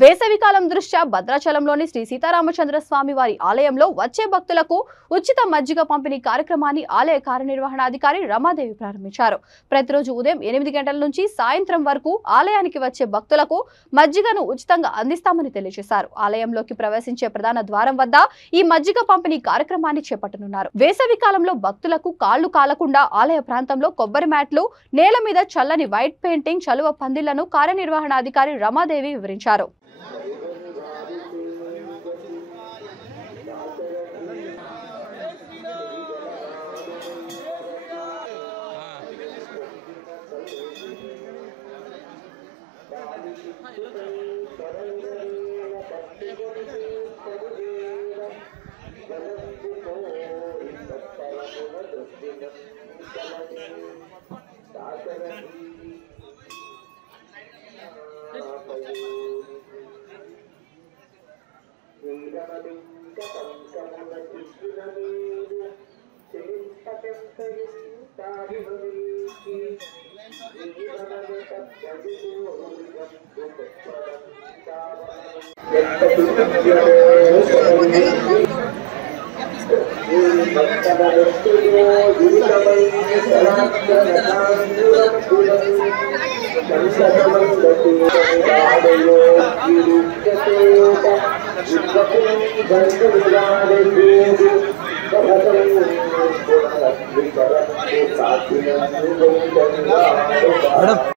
వేసవికాలం దృష్ట్యా భద్రాచలంలోని శ్రీ సీతారామచంద్ర స్వామి వారి ఆలయంలో వచ్చే భక్తులకు ఉచిత మజ్జిగ పంపిణీ కార్యక్రమాన్ని ఆలయ కార్యనిర్వహణాధికారి రమాదేవి ప్రారంభించారు. ప్రతిరోజు ఉదయం 8 గంటల నుంచి సాయంత్రం వరకు ఆలయానికి వచ్చే భక్తులకు మజ్జిగను ఉచితంగా అందిస్తామని తెలియజేశారు. ఆలయంలోకి ప్రవేశించే ప్రధాన ద్వారం వద్ద ఈ మజ్జిగ పంపిణీ కార్యక్రమాన్ని చేపట్టనున్నారు. వేసవి కాలంలో భక్తులకు కాళ్లు కాలకుండా ఆలయ ప్రాంతంలో కొబ్బరి మ్యాట్లు, నేల మీద చల్లని వైట్ పెయింటింగ్, చలువ పందిళ్లను కార్యనిర్వహణాధికారి రమాదేవి వివరించారు. मैडम